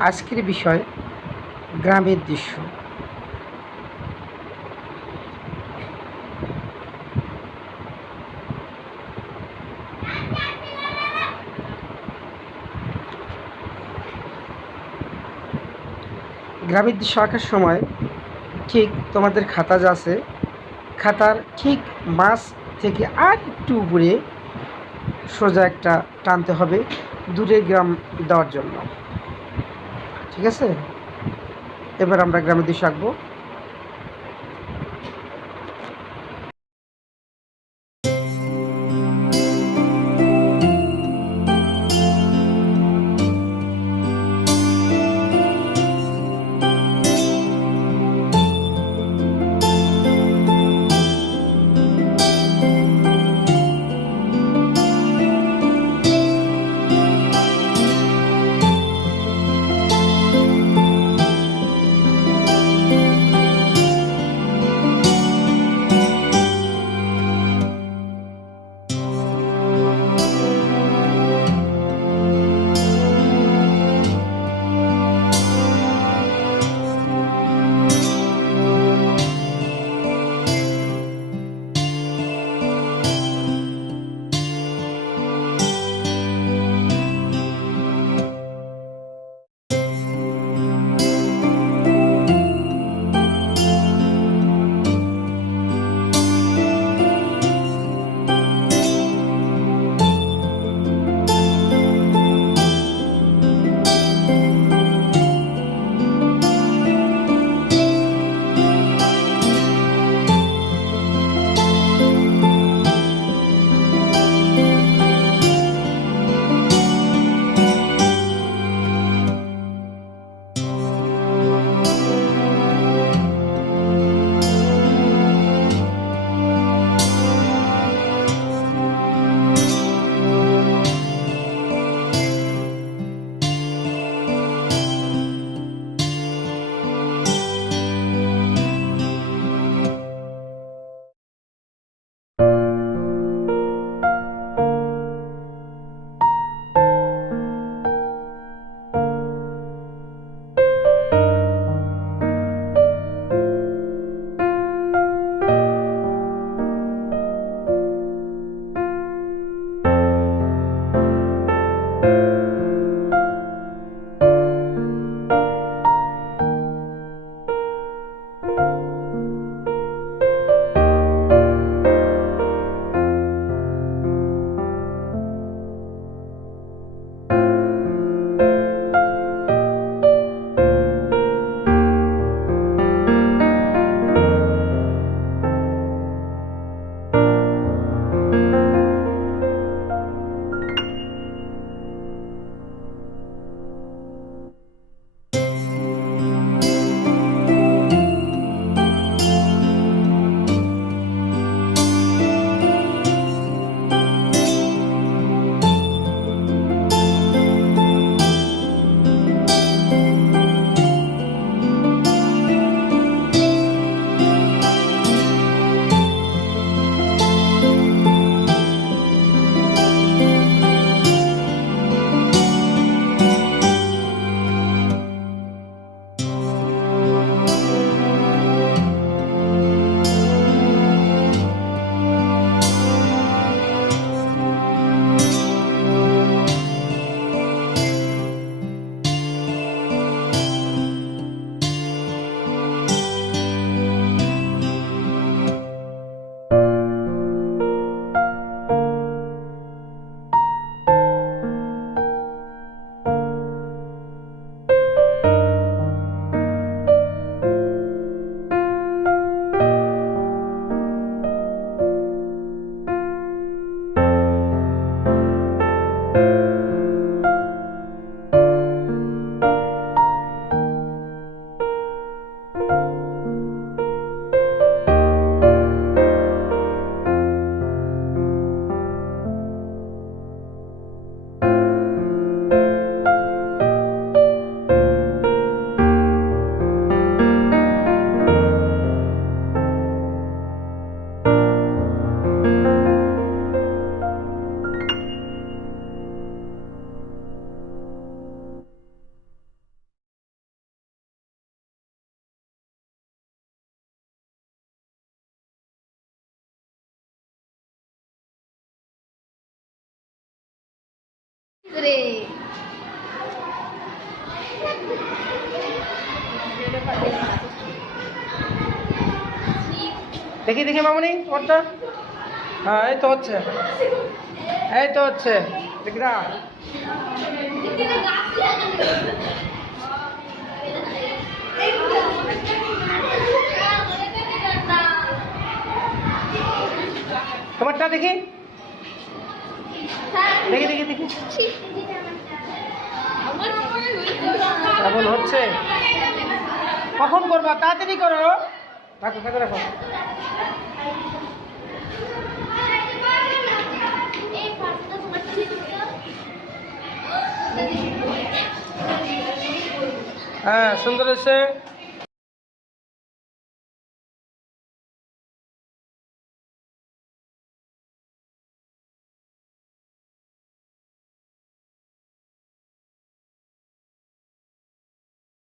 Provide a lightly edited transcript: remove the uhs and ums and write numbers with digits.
আজকের বিষয় গ্রামের দৃশ্য। গ্রামের দৃশ্য আঁকার সময় ঠিক তোমাদের খাতা যা আছে, খাতার ঠিক মাঝ থেকে আর একটু উপরে সোজা একটা টানতে হবে দূরের গ্রাম দেওয়ার জন্য। ঠিক আছে, এবার আমরা গ্রামের দৃশ্য আঁকবো। রে দেখি দেখি মামুনি তোমারটা। হ্যাঁ এই তো হচ্ছে, এই তো হচ্ছে, দেখি না। তোমারটা দেখি দেখি দেখি দেখি কেমন হচ্ছে। কখন করবা? তাড়াতাড়ি করো। রাখো রাখো রাখো। হ্যাঁ সুন্দর হচ্ছে।